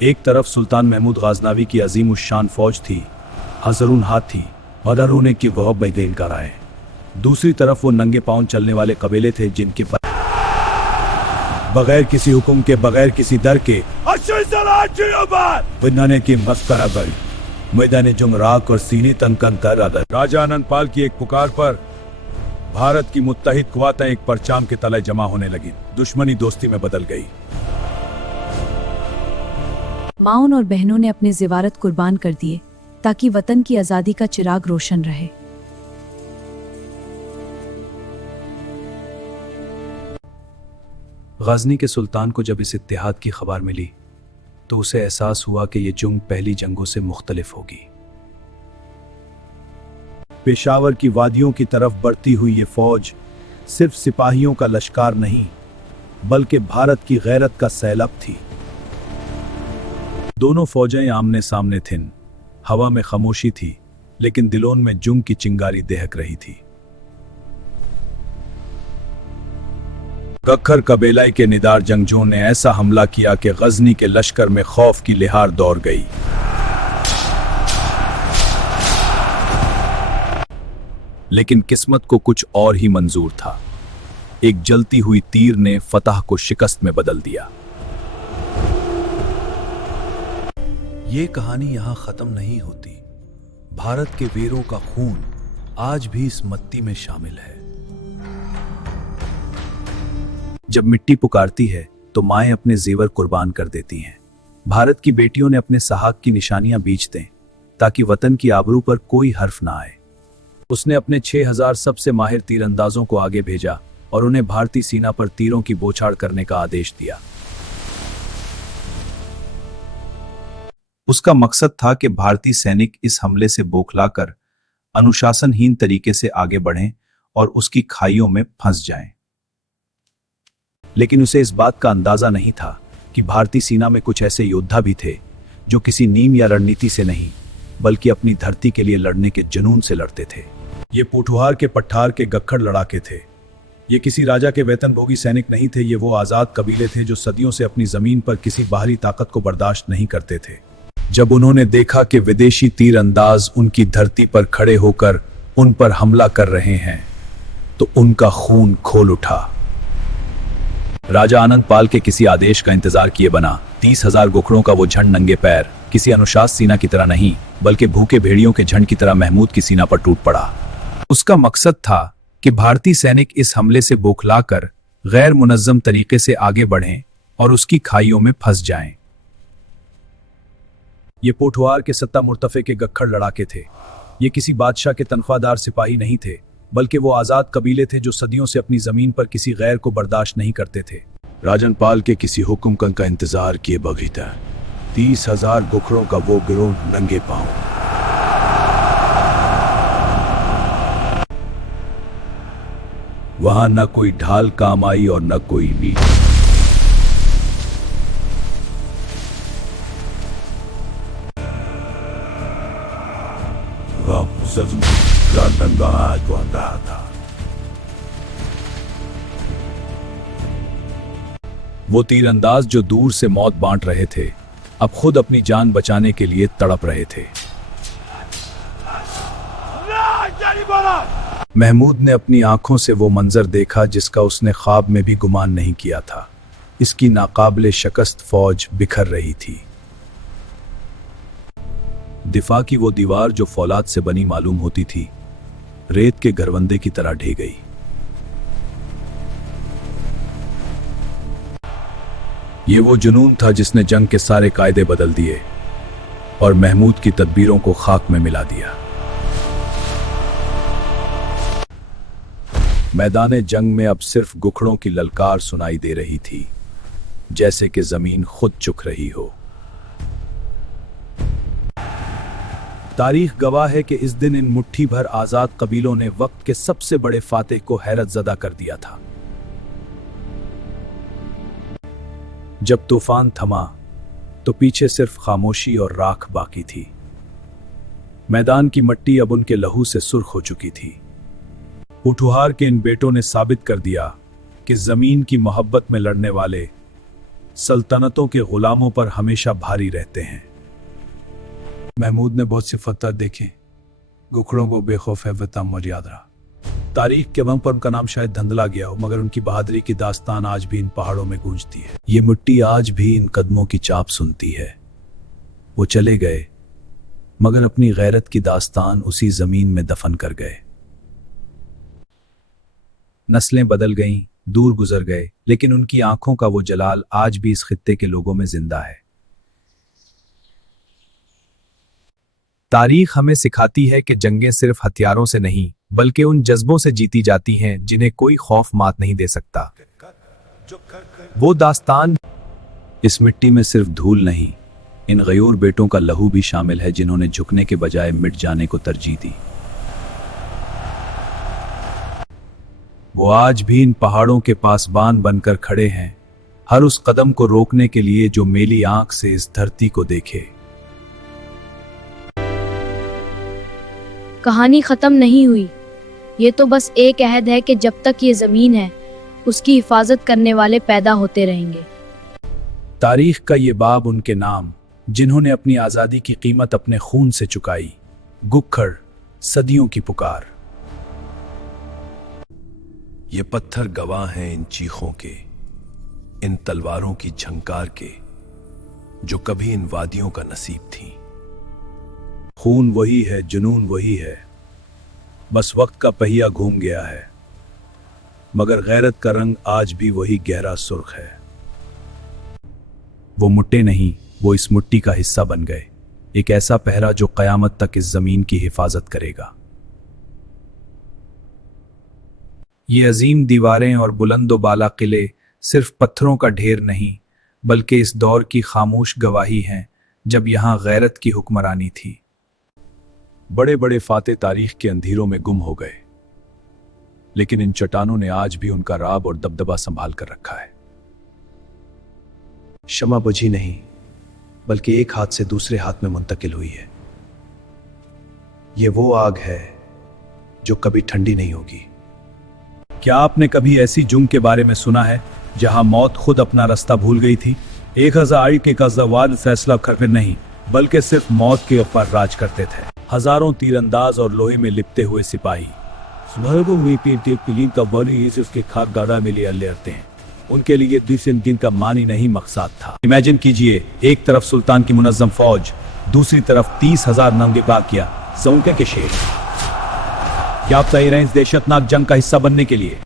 एक तरफ सुल्तान महमूद गाजनावी की अजीम उश शान फौज थी, हज़रुन हाथ थी और अरोने की वह बैदेन का राय। दूसरी तरफ वो नंगे पांव चलने वाले कबीले थे जिनके बगैर किसी हुक्म के, बगैर किसी डर के बनाने की मस्करा गई। मैदान जंग राख और सीने तनकन तर अदर। राजा आनंद पाल की एक पुकार पर भारत की मुत्तहिद क़ुव्वतें एक परचाम के तले जमा होने लगी। दुश्मनी दोस्ती में बदल गई। माओन और बहनों ने अपने ज़िवारत कुर्बान कर दिए ताकि वतन की आज़ादी का चिराग रोशन रहे। गजनी के सुल्तान को जब इस इत्तेहाद की खबर मिली तो उसे एहसास हुआ कि यह जंग पहली जंगों से मुख्तलिफ होगी। पेशावर की वादियों की तरफ बढ़ती हुई ये फौज सिर्फ सिपाहियों का लश्कर नहीं बल्कि भारत की गैरत का सैलाब थी। दोनों फौजें आमने सामने थीं। हवा में खामोशी थी लेकिन दिलों में जंग की चिंगारी दहक रही थी। गखर कबीले के निदार जंगजों ने ऐसा हमला किया कि गजनी के लश्कर में खौफ की लिहार दौड़ गई। लेकिन किस्मत को कुछ और ही मंजूर था। एक जलती हुई तीर ने फतह को शिकस्त में बदल दिया। ये कहानी यहां खत्म नहीं होती। भारत के वीरों का खून आज भी इस मट्टी में शामिल है। जब मिट्टी पुकारती है तो माएं अपने जेवर कुर्बान कर देती हैं। भारत की बेटियों ने अपने सहाक की निशानियां बींच दें ताकि वतन की आबरू पर कोई हर्फ ना आए। उसने अपने 6000 सबसे माहिर तीरंदाजों को आगे भेजा और उन्हें भारतीय सीना पर तीरों की बौछार करने का आदेश दिया। उसका मकसद था कि भारतीय सैनिक इस हमले से बौखलाकर अनुशासनहीन तरीके से आगे बढ़ें और उसकी खाइयों में फंस जाएं। लेकिन उसे इस बात का अंदाजा नहीं था कि भारतीय सेना में कुछ ऐसे योद्धा भी थे जो किसी नीम या रणनीति से नहीं बल्कि अपनी धरती के लिए लड़ने के जुनून से लड़ते थे। ये पोठुहार के पठार के गक्खड़ लड़ाके थे। ये किसी राजा के वेतनभोगी सैनिक नहीं थे। ये वो आजाद कबीले थे जो सदियों से अपनी जमीन पर किसी बाहरी ताकत को बर्दाश्त नहीं करते थे। जब उन्होंने देखा कि विदेशी तीरंदाज उनकी धरती पर खड़े होकर उन पर हमला कर रहे हैं तो उनका खून खोल उठा। राजा आनंद पाल के किसी आदेश का इंतजार किए बना 30,000 गोखड़ों का वो झंड नंगे पैर किसी अनुशासित सीना की तरह नहीं बल्कि भूखे भेड़ियों के झंड की तरह महमूद की सीना पर टूट पड़ा। उसका मकसद था कि भारतीय सैनिक इस हमले से बौखलाकर गैर मुनज्जम तरीके से आगे बढ़ें और उसकी खाइयों में फंस जाएं। ये पोठुहार के सत्ता मुर्तफे के गक्खड़ लड़ाके थे। ये किसी बादशाह के तनख्वाहदार सिपाही नहीं थे बल्कि वो आजाद कबीले थे जो सदियों से अपनी जमीन पर किसी गैर को बर्दाश्त नहीं करते थे। राजन पाल के किसी हुक्म का इंतजार किए बगैर 30,000 गोखड़ों का वो गिरोह नंगे पांव वहां न कोई ढाल काम आई और न कोई नींद। वो तीरंदाज जो दूर से मौत बांट रहे थे अब खुद अपनी जान बचाने के लिए तड़प रहे थे। महमूद ने अपनी आंखों से वो मंजर देखा जिसका उसने ख्वाब में भी गुमान नहीं किया था। इसकी नाकाबिले शिकस्त फौज बिखर रही थी। दिफा की वो दीवार जो फौलाद से बनी मालूम होती थी रेत के घरवंदे की तरह ढह गई। ये वो जुनून था जिसने जंग के सारे कायदे बदल दिए और महमूद की तदबीरों को खाक में मिला दिया। मैदान जंग में अब सिर्फ गुखड़ों की ललकार सुनाई दे रही थी, जैसे कि जमीन खुद चुक रही हो। तारीख गवाह है कि इस दिन इन मुट्ठी भर आजाद कबीलों ने वक्त के सबसे बड़े फातेह को हैरत ज़दा कर दिया था। जब तूफान थमा तो पीछे सिर्फ खामोशी और राख बाकी थी। मैदान की मिट्टी अब उनके लहू से सुर्ख हो चुकी थी। पोठुहार के इन बेटों ने साबित कर दिया कि जमीन की मोहब्बत में लड़ने वाले सल्तनतों के गुलामों पर हमेशा भारी रहते हैं। महमूद ने बहुत से फतह देखे, गुखड़ों को बेखौफ है वतन मर्यादा। तारीख के वम पर उनका नाम शायद धंधला गया हो, मगर उनकी बहादुरी की दास्तान आज भी इन पहाड़ों में गूंजती है। ये मिट्टी आज भी इन कदमों की चाप सुनती है। वो चले गए, मगर अपनी गैरत की दास्तान उसी जमीन में दफन कर गए। नस्लें बदल गईं, दूर गुजर गए, लेकिन उनकी आंखों का वो जलाल आज भी इस खित्ते के लोगों में जिंदा है। तारीख हमें सिखाती है कि जंगें सिर्फ हथियारों से नहीं, बल्कि उन जज्बों से जीती जाती हैं जिन्हें कोई खौफ मात नहीं दे सकता। वो दास्तान, इस मिट्टी में सिर्फ धूल नहीं, इन गयूर बेटों का लहू भी शामिल है जिन्होंने झुकने के बजाय मिट जाने को तरजीह दी। वो आज भी इन पहाड़ों के पासबान बनकर खड़े हैं, हर उस कदम को रोकने के लिए जो मेली आंख से इस धरती को देखे। कहानी खत्म नहीं हुई। ये तो बस एक अहद है कि जब तक ये जमीन है, उसकी हिफाजत करने वाले पैदा होते रहेंगे। तारीख का ये बाब उनके नाम, जिन्होंने अपनी आजादी की कीमत अपने खून से चुकाई। गुक्खड़, सदियों की पुकार। ये पत्थर गवाह हैं इन चीखों के, इन तलवारों की झंकार के, जो कभी इन वादियों का नसीब थी। खून वही है, जुनून वही है, बस वक्त का पहिया घूम गया है, मगर गैरत का रंग आज भी वही गहरा सुर्ख है। वो मुट्टे नहीं, वो इस मुट्ठी का हिस्सा बन गए, एक ऐसा पहरा जो कयामत तक इस जमीन की हिफाजत करेगा। ये अजीम दीवारें और बुलंदो बाला किले सिर्फ पत्थरों का ढेर नहीं, बल्कि इस दौर की खामोश गवाही हैं जब यहां गैरत की हुक्मरानी थी। बड़े बड़े फाते तारीख के अंधेरों में गुम हो गए, लेकिन इन चट्टानों ने आज भी उनका राब और दबदबा संभाल कर रखा है। शमा बुझी नहीं, बल्कि एक हाथ से दूसरे हाथ में मुंतकिल हुई है। ये वो आग है जो कभी ठंडी नहीं होगी। क्या आपने कभी ऐसी जुंग के बारे में सुना है जहां मौत खुद अपना रास्ता भूल गई थी? 1000 के कज़ावाद फैसला करके नहीं, बल्कि सिर्फ मौत के ऊपर राज करते थे। हजारों तीरंदाज और लोहे में लिपटे हुए सिपाही उसके खाक गाड़ा में ले लेते हैं। उनके लिए दूसरे दिन का मानी नहीं मकसद था। इमेजिन कीजिए, एक तरफ सुल्तान की मुनज़्ज़म फौज, दूसरी तरफ 30,000 नंगे बाकिया ज़ौंके के शेर। क्या आप तैयार हैं इस दहशतनाक जंग का हिस्सा बनने के लिए?